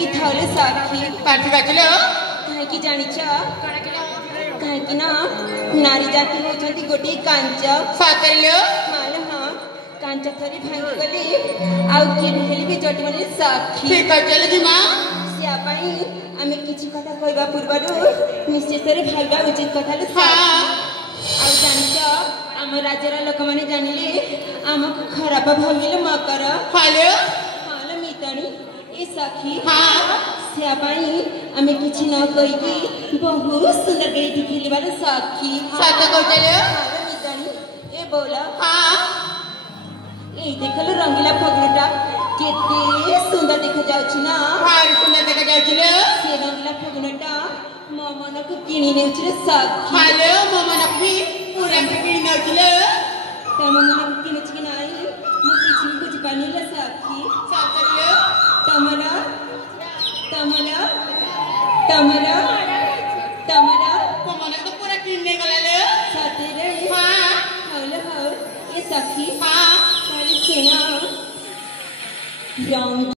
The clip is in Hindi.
कि थाले साखी पाठी बाचलो कहे कि जानिछ कहे कि ना नारी जाति होचंती गोटी कांच सातलो हाल हां कांच थरी भांगी गली आउ कि हेली भी जटी माने साखी ठीक चले जी मां सिया पई आमे किछि कथा कहबा पूर्वरु निश्चितरे भाइबा उचित कथा ले हां आउ जानिछ आम राज्यर लोक माने जानिले आमको खराब भाविले मकर हेलो हाल मितणी ए सखी हां सिया पई आमे किछि न कहिकी बहुत सुंदर गई दिखिले बारे सखी सात कहले हाल मितणी ए बोला हां ए देखलो रंगीला फगुनटा केते सुंदर देखा जाउछि ना भारी सुंदर देखा जाउछिले से रंगीला फगुनटा मो मन को किनी नेउछि सखी हेलो मो मन भी पूरा किनी नेउछिले तम मन को किनी छि नाई मु किछि बुझ पानिले सखी सातलो तमरा तमरा तमरा तमरा मो मन तो पूरा किनी गलाले साथे रे हां हौल हौ ए सखी हां तारी सुना रंग